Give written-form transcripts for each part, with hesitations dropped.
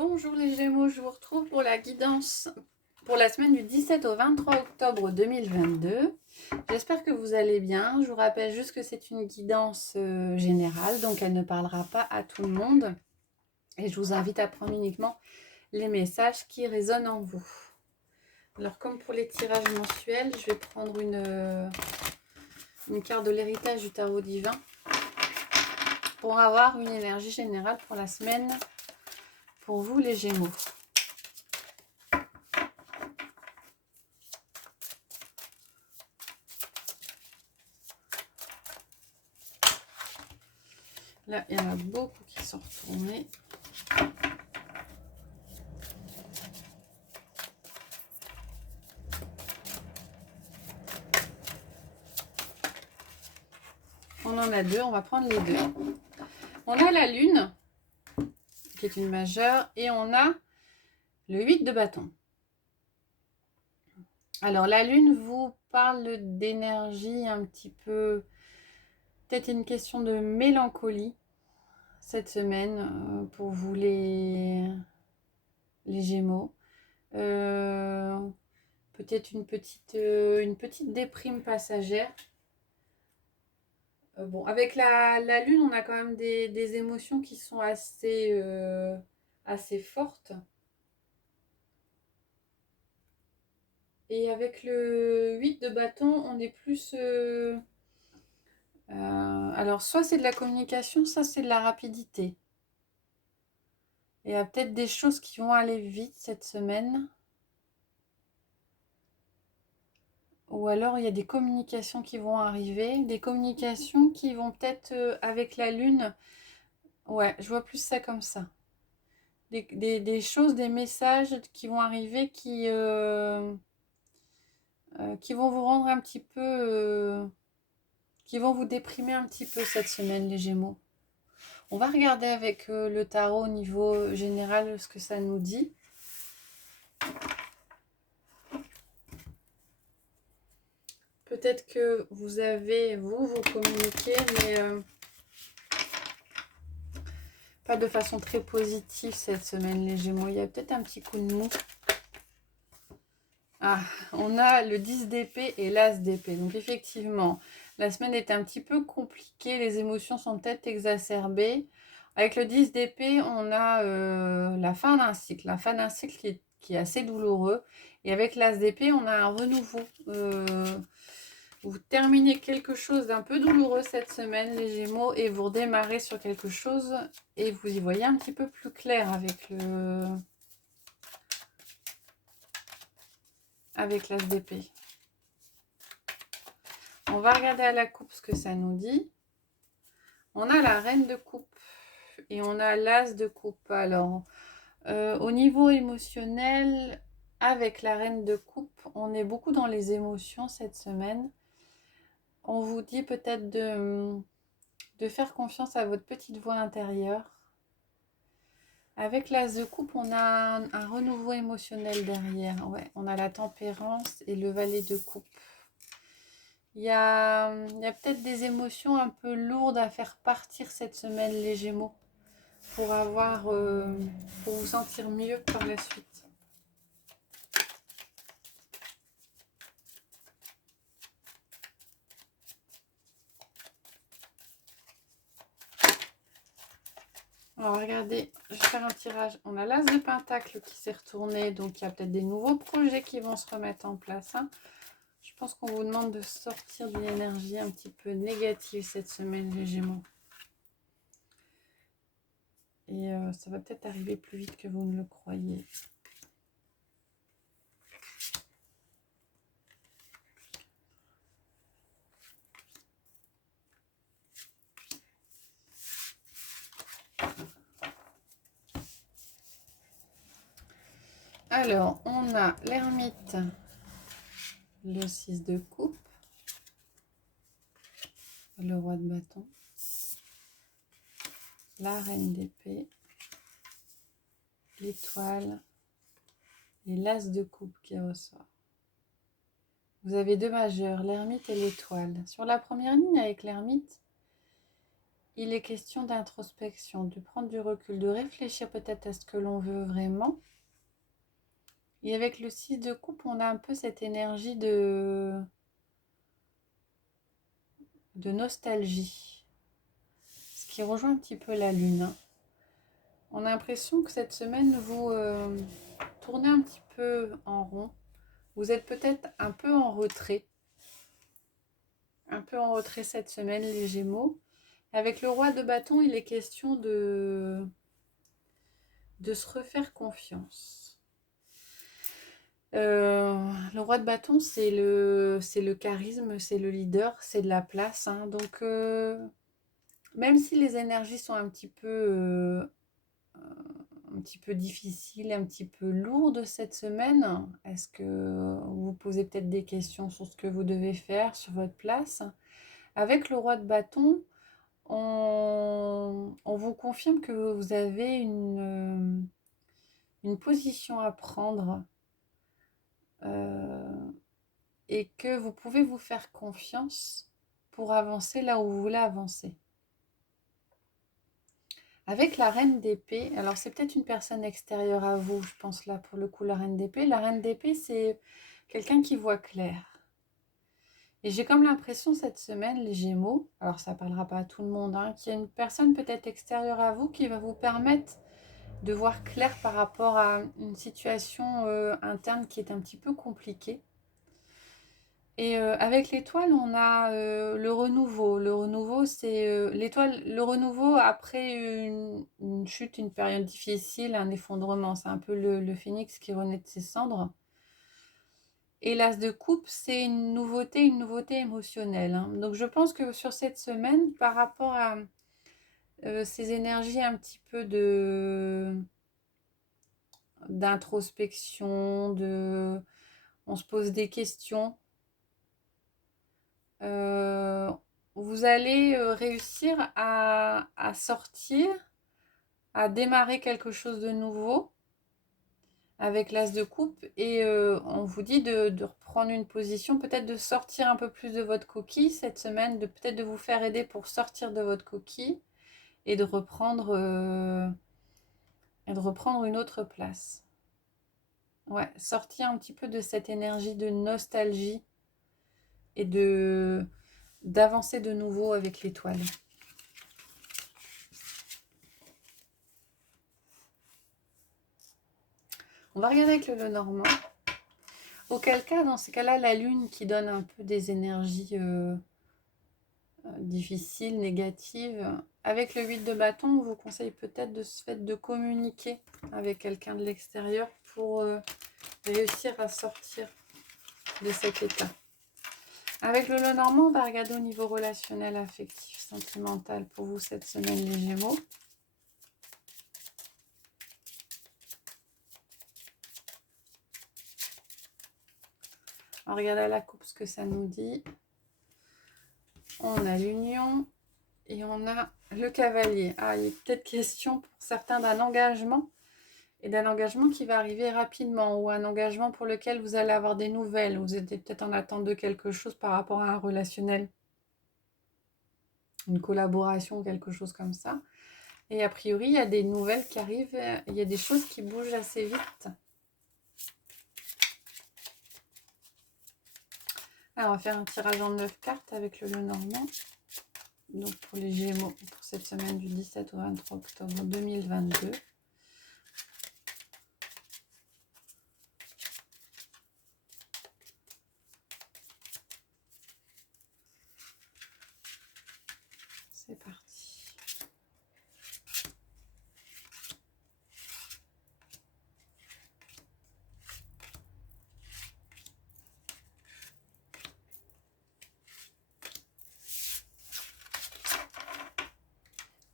Bonjour les Gémeaux, je vous retrouve pour la guidance pour la semaine du 17 au 23 octobre 2022. J'espère que vous allez bien. Je vous rappelle juste que c'est une guidance générale, donc elle ne parlera pas à tout le monde. Et je vous invite à prendre uniquement les messages qui résonnent en vous. Alors comme pour les tirages mensuels, je vais prendre une carte de l'héritage du tarot divin pour avoir une énergie générale pour la semaine pour vous les Gémeaux. Là, il y en a beaucoup qui sont retournés. On en a deux, on va prendre les deux. On a la lune, qui est une majeure, et on a le 8 de bâton. Alors, la lune vous parle d'énergie un petit peu, peut-être une question de mélancolie cette semaine pour vous les Gémeaux. Peut-être une petite déprime passagère. Bon, avec la lune, on a quand même des émotions qui sont assez fortes. Et avec le 8 de bâton, on est plus... alors, soit c'est de la communication, soit c'est de la rapidité. Il y a peut-être des choses qui vont aller vite cette semaine. Ou alors, il y a des communications qui vont arriver. Des communications qui vont peut-être, avec la lune... Ouais, je vois plus ça comme ça. Des choses, des messages qui vont arriver qui vont vous rendre un petit peu... qui vont vous déprimer un petit peu cette semaine, les Gémeaux. On va regarder avec le tarot au niveau général ce que ça nous dit. Peut-être que vous avez, vous communiquez, mais pas de façon très positive cette semaine, les Gémeaux. Il y a peut-être un petit coup de mou. Ah, on a le 10 d'épée et l'as d'épée. Donc effectivement, la semaine est un petit peu compliquée. Les émotions sont peut-être exacerbées. Avec le 10 d'épée, on a la fin d'un cycle. La fin d'un cycle qui est assez douloureux. Et avec l'as d'épée, on a un renouveau. Vous terminez quelque chose d'un peu douloureux cette semaine, les Gémeaux, et vous redémarrez sur quelque chose et vous y voyez un petit peu plus clair avec l'as d'épée. On va regarder à la coupe ce que ça nous dit. On a la reine de coupe et on a l'as de coupe. Alors, au niveau émotionnel, avec la reine de coupe, on est beaucoup dans les émotions cette semaine. On vous dit peut-être de faire confiance à votre petite voix intérieure. Avec l'as de coupe, on a un renouveau émotionnel derrière. Ouais, on a la tempérance et le valet de coupe. Il y a peut-être des émotions un peu lourdes à faire partir cette semaine, les Gémeaux, pour vous sentir mieux par la suite. Alors regardez, je vais faire un tirage. On a l'as de pentacle qui s'est retourné, donc il y a peut-être des nouveaux projets qui vont se remettre en place. Hein. Je pense qu'on vous demande de sortir d'une énergie un petit peu négative cette semaine, les Gémeaux. Et ça va peut-être arriver plus vite que vous ne le croyez. Alors, on a l'ermite, le 6 de coupe, le roi de bâton, la reine d'épée, l'étoile et l'as de coupe qui ressort. Vous avez deux majeurs, l'ermite et l'étoile. Sur la première ligne avec l'ermite, il est question d'introspection, de prendre du recul, de réfléchir peut-être à ce que l'on veut vraiment. Et avec le 6 de coupe, on a un peu cette énergie de nostalgie, ce qui rejoint un petit peu la lune. On a l'impression que cette semaine, vous tournez un petit peu en rond. Vous êtes peut-être un peu en retrait. Un peu en retrait cette semaine, les Gémeaux. Avec le roi de bâton, il est question de se refaire confiance. Le roi de bâton, c'est le charisme, c'est le leader, c'est de la place. Hein. Donc, même si les énergies sont un petit peu difficiles, un petit peu lourdes cette semaine, est-ce que vous vous posez peut-être des questions sur ce que vous devez faire sur votre place? Avec le roi de bâton, on vous confirme que vous avez une position à prendre et que vous pouvez vous faire confiance pour avancer là où vous voulez avancer. Avec la reine d'épée, alors c'est peut-être une personne extérieure à vous, je pense là pour le coup la reine d'épée. La reine d'épée, c'est quelqu'un qui voit clair. Et j'ai comme l'impression cette semaine, les Gémeaux, alors ça ne parlera pas à tout le monde, hein, qu'il y a une personne peut-être extérieure à vous qui va vous permettre de voir clair par rapport à une situation interne qui est un petit peu compliquée. Et avec l'étoile, on a le renouveau. Le renouveau, c'est l'étoile. Le renouveau après une chute, une période difficile, un effondrement. C'est un peu le phénix qui renaît de ses cendres. Et l'as de coupe, c'est une nouveauté émotionnelle. Hein. Donc je pense que sur cette semaine, par rapport à ces énergies un petit peu d'introspection, on se pose des questions. Vous allez réussir à sortir, à démarrer quelque chose de nouveau avec l'as de coupe et on vous dit de reprendre une position, peut-être de sortir un peu plus de votre coquille cette semaine, peut-être de vous faire aider pour sortir de votre coquille et de reprendre une autre place. Ouais, sortir un petit peu de cette énergie de nostalgie et d'avancer de nouveau avec l'étoile. On va regarder avec le Lenormand. Auquel cas, dans ces cas-là, la lune qui donne un peu des énergies difficiles, négatives. Avec le 8 de bâton, on vous conseille peut-être de communiquer avec quelqu'un de l'extérieur pour réussir à sortir de cet état. Avec le Lenormand, on va regarder au niveau relationnel, affectif, sentimental pour vous cette semaine, les Gémeaux. On regarde à la coupe ce que ça nous dit. On a l'union et on a le cavalier. Ah, il est peut-être question pour certains d'un engagement et d'un engagement qui va arriver rapidement ou un engagement pour lequel vous allez avoir des nouvelles. Vous êtes peut-être en attente de quelque chose par rapport à un relationnel, une collaboration, quelque chose comme ça. Et a priori, il y a des nouvelles qui arrivent, il y a des choses qui bougent assez vite. Alors, on va faire un tirage en 9 cartes avec le Lenormand. Donc, pour les Gémeaux, pour cette semaine du 17 au 23 octobre 2022. C'est parti.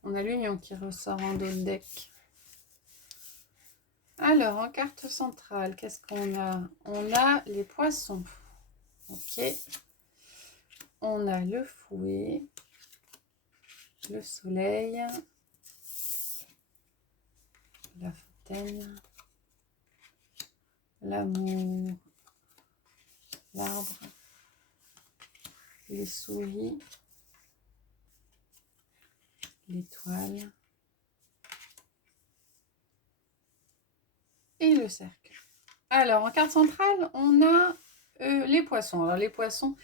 On a l'union qui ressort en dos de deck. Alors, en carte centrale, qu'est-ce qu'on a? On a les poissons. Ok. On a le fouet, le soleil, la fontaine, l'amour, l'arbre, les souris, l'étoile et le cercle. Alors, en carte centrale, on a les poissons. Alors, les poissons,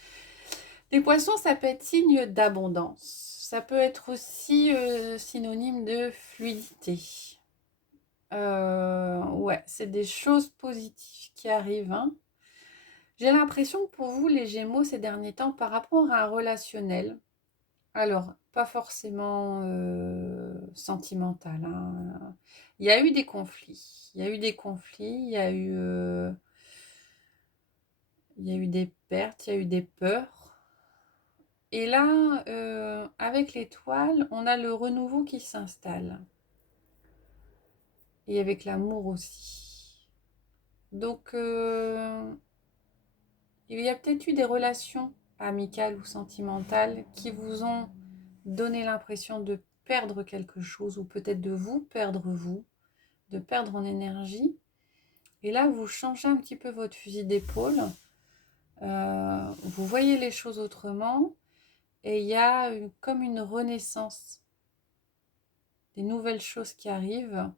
ça peut être signe d'abondance. Ça peut être aussi synonyme de fluidité. Ouais, c'est des choses positives qui arrivent. Hein. J'ai l'impression que pour vous, les Gémeaux, ces derniers temps, par rapport à un relationnel, alors, pas forcément sentimental. Hein. Il y a eu des conflits. Il y a eu des conflits, il y a eu des pertes, il y a eu des peurs. Et là, avec l'étoile, on a le renouveau qui s'installe. Et avec l'amour aussi. Donc, il y a peut-être eu des relations amicales ou sentimentales qui vous ont donné l'impression de perdre quelque chose ou peut-être de vous perdre vous, de perdre en énergie. Et là, vous changez un petit peu votre fusil d'épaule. Vous voyez les choses autrement. Et il y a comme une renaissance, des nouvelles choses qui arrivent.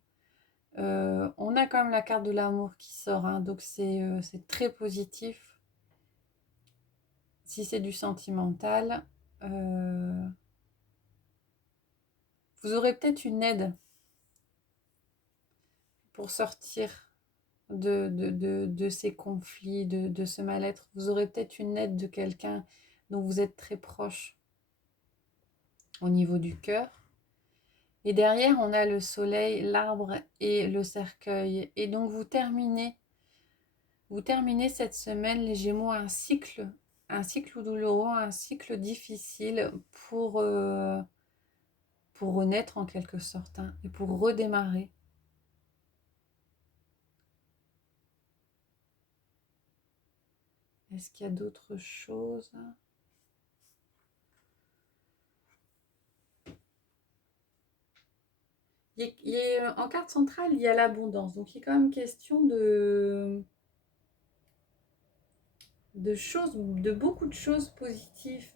On a quand même la carte de l'amour qui sort, hein, donc c'est très positif. Si c'est du sentimental, vous aurez peut-être une aide pour sortir de ces conflits, de ce mal-être. Vous aurez peut-être une aide de quelqu'un dont vous êtes très proche au niveau du cœur. Et derrière, on a le soleil, l'arbre et le cercueil. Et donc, vous terminez cette semaine, les Gémeaux, un cycle douloureux, un cycle difficile pour renaître en quelque sorte, hein, et pour redémarrer. Est-ce qu'il y a d'autres choses ? En carte centrale, il y a l'abondance. Donc, il est quand même question choses, de beaucoup de choses positives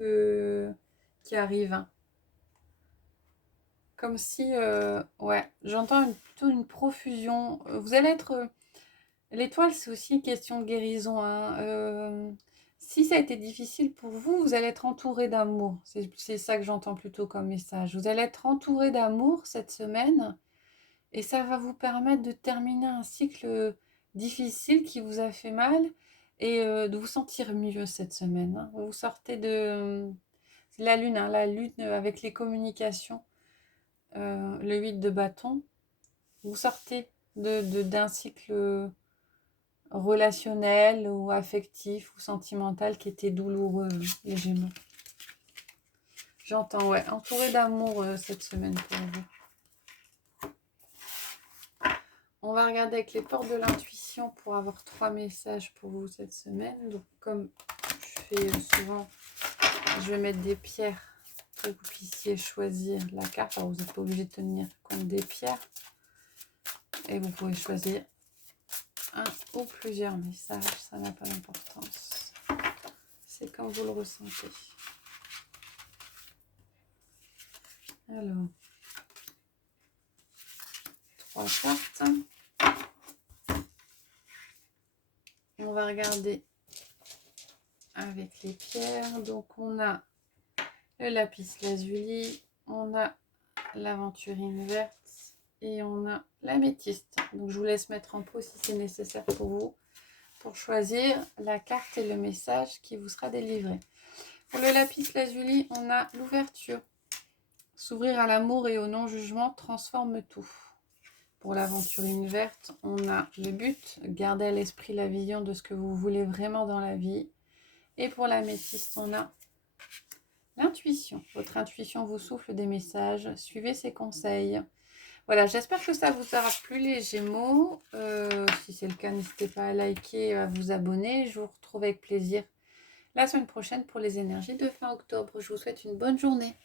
qui arrivent. Hein. Comme si, ouais, j'entends plutôt une profusion. Vous allez être... l'étoile, c'est aussi une question de guérison. Hein. Si ça a été difficile pour vous, vous allez être entouré d'amour. C'est ça que j'entends plutôt comme message. Vous allez être entouré d'amour cette semaine. Et ça va vous permettre de terminer un cycle difficile qui vous a fait mal et de vous sentir mieux cette semaine. Hein. Vous sortez de la lune, hein, avec les communications, le 8 de bâton. Vous sortez d'un cycle relationnel ou affectif ou sentimental qui était douloureux, les Gémeaux. J'entends, ouais, entouré d'amour cette semaine pour vous. On va regarder avec les portes de l'intuition pour avoir 3 messages pour vous cette semaine. Donc, comme je fais souvent, je vais mettre des pierres pour que vous puissiez choisir la carte. Alors, vous n'êtes pas obligé de tenir compte des pierres. Et vous pouvez choisir un ou plusieurs messages. Ça n'a pas d'importance. C'est comme vous le ressentez. Alors, 3 cartes. On va regarder avec les pierres. Donc, on a le lapis lazuli, on a l'aventurine verte et on a l'améthyste. Donc, je vous laisse mettre en pause si c'est nécessaire pour vous, pour choisir la carte et le message qui vous sera délivré. Pour le lapis lazuli, on a l'ouverture. S'ouvrir à l'amour et au non-jugement transforme tout. Pour l'aventurine verte, on a le but, garder à l'esprit la vision de ce que vous voulez vraiment dans la vie. Et pour l'améthyste, on a l'intuition. Votre intuition vous souffle des messages. Suivez ses conseils. Voilà, j'espère que ça vous aura plu les Gémeaux. Si c'est le cas, n'hésitez pas à liker, à vous abonner. Je vous retrouve avec plaisir la semaine prochaine pour les énergies de fin octobre. Je vous souhaite une bonne journée.